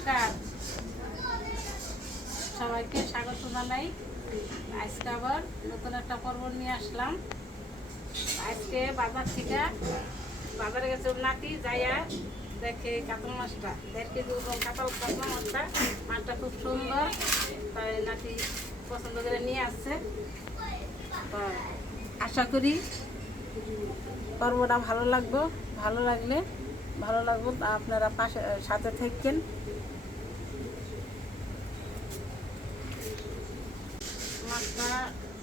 নমস্কার, সবাইকে স্বাগত জানাই। আজকে আবার নতুন একটা পর্ব নিয়ে আসলাম। আজকে বাজারে গেছে নাতি যাইয়া দেখে কাতল মাছটা 1.5 কেজি কাতল মাছটা। মাছটা খুব সুন্দর, তাই নাতি পছন্দ করে নিয়ে আসছে। তো আশা করি পর্বটা ভালো লাগবে। ভালো লাগলে আপনারা সাথে থাকেন। মাছটা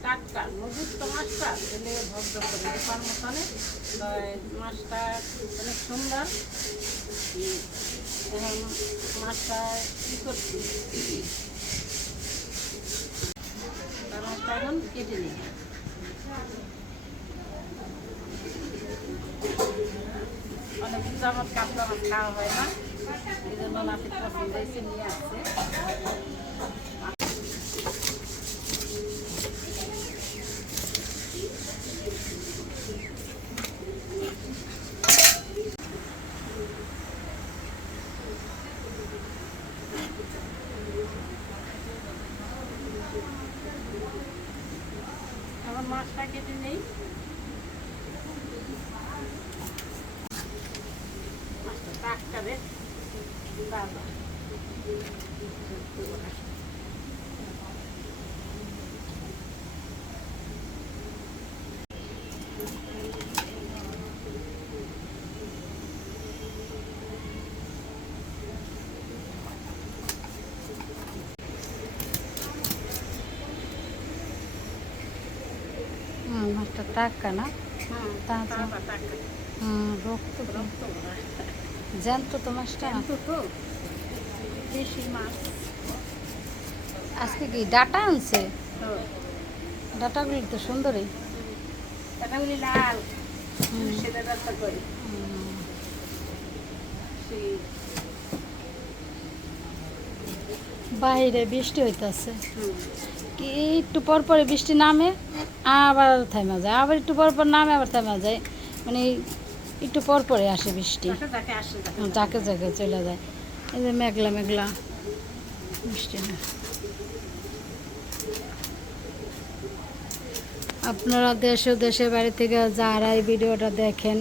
টাটকা, নদীর তো মাছটা এলে ভদ্র করে রূপার মতনে। মাছটা অনেক সুন্দর। এখন মাছটা কী করছি, মাছটা এখন কেটে নিই। অনেক কিছু আমার কাতলা মাছ খাওয়া হয় না, এই জন্য নাতির পছন্দ হয়েছে, নিয়ে আসছে। এখন মাছটা কেটে নেই। মাছটা টাটকা বেশ দাদা। মাছটা টাটকা না? রক্ত জ্যান্ত তো মাছটা। দেশি মাছ। আজকে কি ডাটা আনছে? ডাটাগুলি তো সুন্দরই, ডাটাগুলি লাল। বাইরে বৃষ্টি হইতেছে, কি একটু পর পরে বৃষ্টি নামে আবার থেমে যায়, আবার একটু পর পর নামে আবার থেমে যায়, মানে একটু পর পরে আসে বৃষ্টি, যাকে যাকে চলে যায়। এই যে মেঘলা মেঘলা বৃষ্টি না। আপনারা দেশ ও দেশের বাড়ি থেকে যারা এই ভিডিওটা দেখেন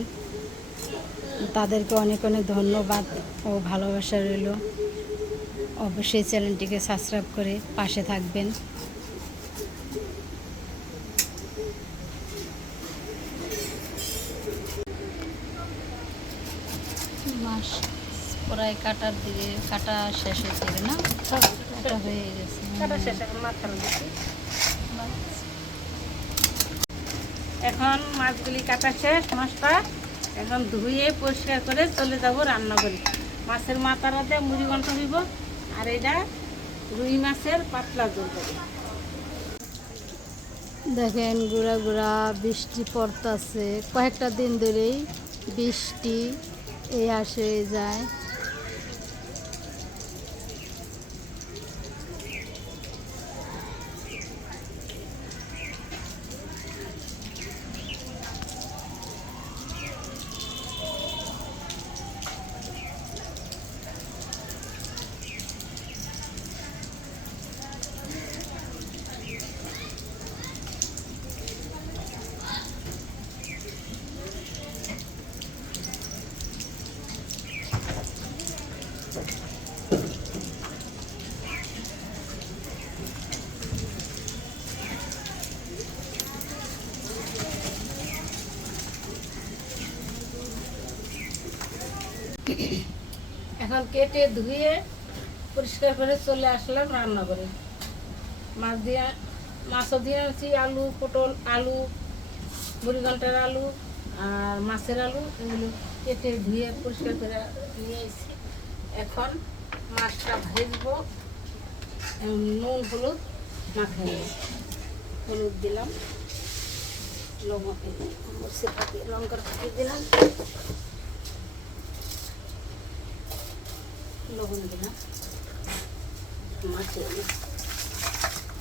তাদেরকে অনেক অনেক ধন্যবাদ ও ভালোবাসা রইল। অবশ্যই চ্যানেলটিকে সাবস্ক্রাইব করে পাশে থাকবেন। মাছ প্রায় কাটা শেষ হয়ে যাবে না? কাটা হয়ে গেছে, এখন মাছগুলি কাটা শেষ। মাছটা এখন ধুয়ে পরিষ্কার করে চলে যাব রান্না করে। মাছের মাথাটা দিয়ে মুড়ি ঘন্ট দিব, আর এটা রুই মাছের পাতলা ঝোল করব। দেখেন গুড়া গুড়া বৃষ্টি পড়তেছে, কয়েকটা দিন ধরেই বৃষ্টি এই আসে যায়। এখন কেটে ধুয়ে পরিষ্কার করে চলে আসলাম রান্না করে। মাছও দিয়ে আনছি, আলু, পটল, আলু, মুড়িঘণ্টার আলু আর মাছের আলু, এগুলো কেটে ধুয়ে পরিষ্কার করে নিয়ে এসেছি। এখন মাছটা ভেজবো, নুন হলুদ মাখাই, হলুদ দিলাম, লঙ্কার ফাটিয়ে দিলাম, লবণ দিলাম।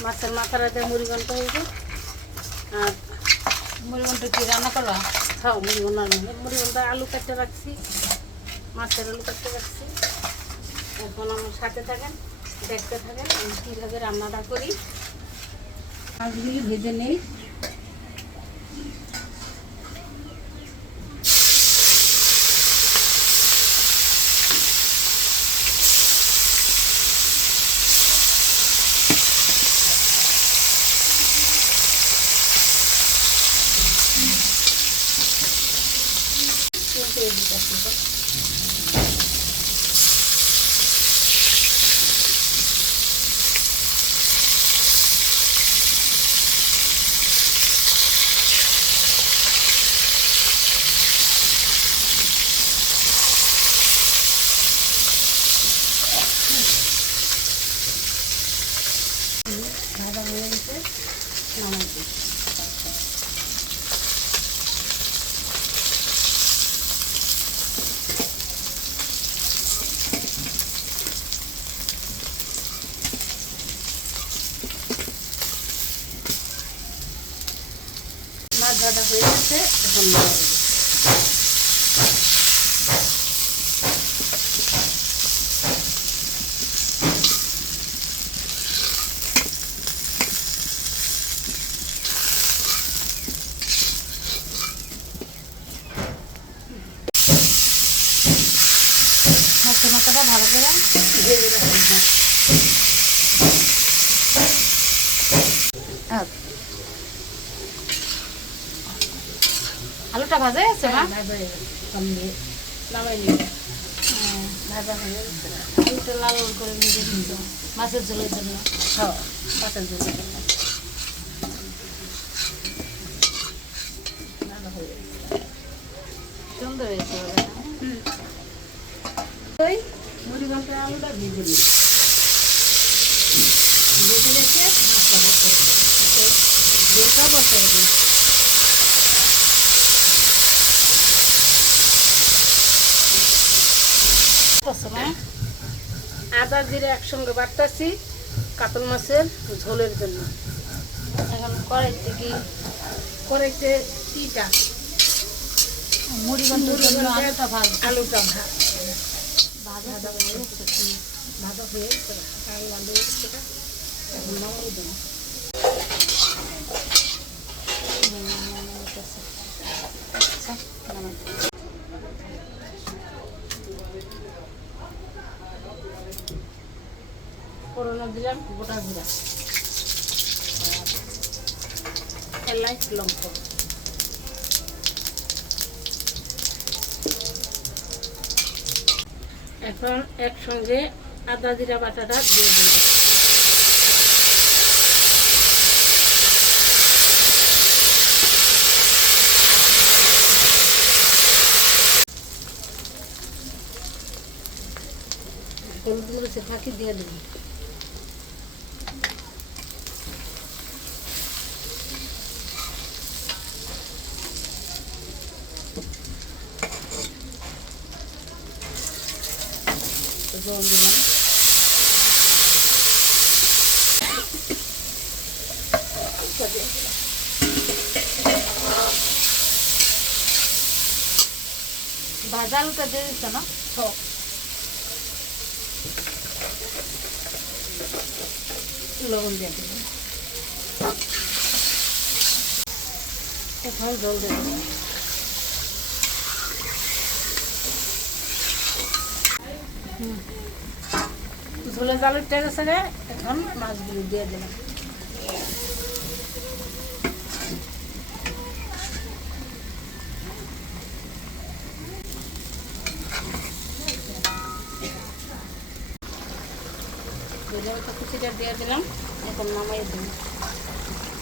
মাছের মাথাটাতে মুড়িঘণ্ট হয়েছে। আর মুড়িঘণ্ট কি রান্না করবা? হ্যাঁ, মুড়িঘণ্ট আলু কেটে রাখছি, মাছের আলু কেটে রাখছি। এখন এখন আমার সাথে থাকেন, দেখতে থাকেন আমি কীভাবে রান্নাটা করি। মাছগুলি ভেজে নেই। ভাজা হয়ে গেছে, নামাই দিই। মাছ ভাজা হয়ে গেছে, এখন নামাই দিই। মাথাটা ভালো করে ভেজে রাখুন। আলুটা ভাজা আছে না? নামাই নিয়ে ভাজা হয়ে গেছে। আলুটা লাল লাল করে ভেজে নিত মাছের ঝোলের জন্য। হ্যাঁ, মাছের ঝোলের জন্য সুন্দর হয়েছে। ওই মুড়ি ঘন্টা আলুটা ভেজে নিই, ভেজে রেখে ঝোলটা বসাই দিই। আদা জিরে একসঙ্গে বাটতেছি কাতল মাছের ঝোলের জন্য। এখন কড়াইতে কি কড়াইতে টিটা মুড়ি ঘন্টার জন্য আলুটা ভাজা হয়ে গেছে, ভাজা হয়ে গেছে, আলু সেটা এখন নামিয়ে দেবো। ফোড়নে দিলাম গোটা জিরা, এলাচ লঙ্কা, এখন একসঙ্গে আদা জিরা বাটাটা দিয়ে দিলাম। হলুদ মরিচের ফাঁকি দিয়ে দিলাম। জল দিলাম। ভাজা আলুটা দিয়ে দিচ্ছ না? লবণ দিয়ে দিলাম, এখন জল দিয়ে দিলাম। ঝোলে জাল উঠে গেছে, এখন মাছগুলো দিয়ে দিলাম। কুচিটা দিয়ে দিলাম, এখন নামাই দিলাম।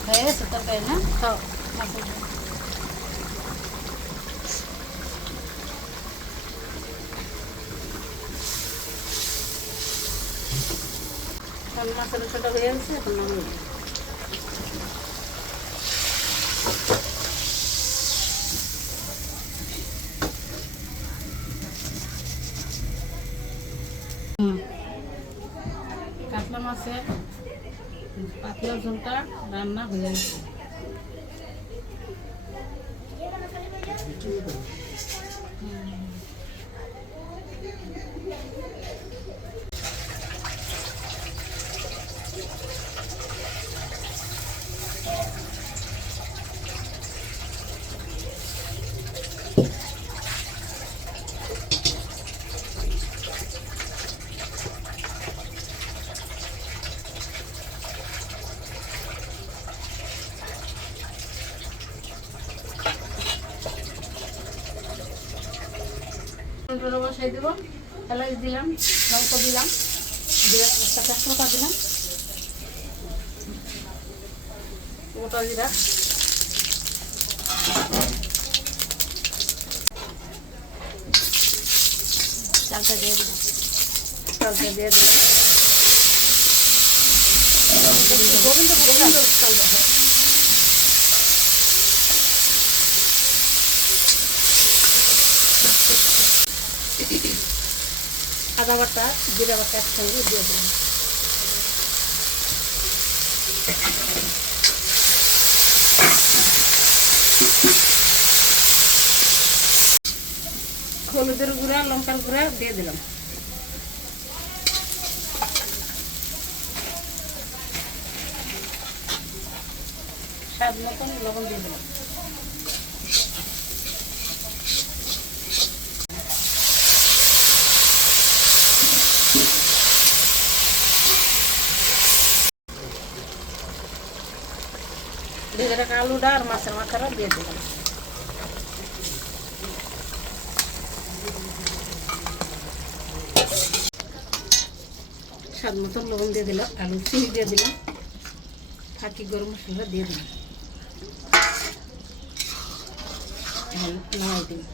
হয়ে গেছে তরকারি না? খাও মাছের মাছের ছোটো হয়ে গেছে, এখন নামিয়ে দিলাম। কাতলা মাছের পাতলা ঝোলটা রান্না হয়ে গেছে। ঘন্টা বসাই দেবো। এলাচ দিলাম, লঙ্কা দিলাম, দিয়ে একটা তেজপাতা দিলাম, গোটা জিরা, চালটা দিয়ে দিলাম, চালটা দিয়ে দিলাম, গোবিন্দভোগ চালটা আদা বাটা জিরা বাটা একসঙ্গে দিয়ে দিলাম। হলুদের গুঁড়া লঙ্কার গুঁড়া দিয়ে দিলাম। স্বাদ মতন লবণ দিয়ে দিলাম। ভেজে রাখা আলুটা আর মাছের মাথাটা দিয়ে দিলাম। স্বাদ মতন লবণ দিয়ে দিলাম, আলু চিনি দিয়ে দিলাম, ফাঁকি গরম মশলা দিয়ে দিলাম, নামাই দিলাম।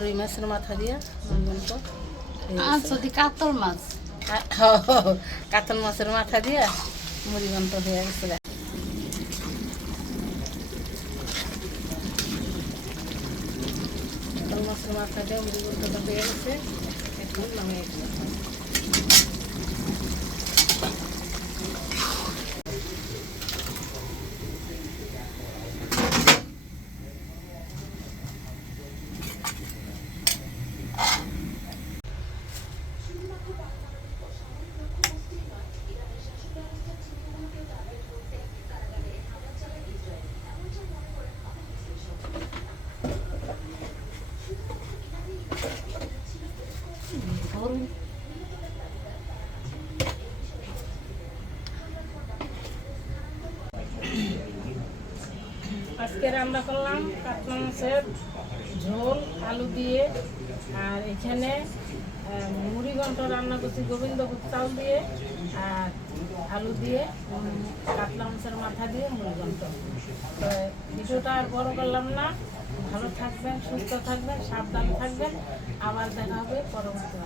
রুই মাছের মাথা দিয়া কাতল মাছ, কাতল মাছের মাথা দিয়া মুড়ি ঘন্ট হয়ে গেছে। কাতল মাছের মাথা দিয়ে মুড়ি ঘন্টটা হয়ে গেছে, এখন নামিয়ে দিলাম। আজকে রান্না করলাম কাতলা মাছের ঝোল আলু দিয়ে, আর এখানে মুড়ি ঘন্ট রান্না করছি গোবিন্দভোগ চাল দিয়ে আর আলু দিয়ে, কাতলা মাছের মাথা দিয়ে মুড়ি ঘন্ট। তো ভিডিওটা আর বড় করলাম না, ভালো থাকবেন, সুস্থ থাকবেন, সাবধান থাকবেন, আবার দেখা হবে পরবর্তী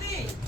ভিডিও।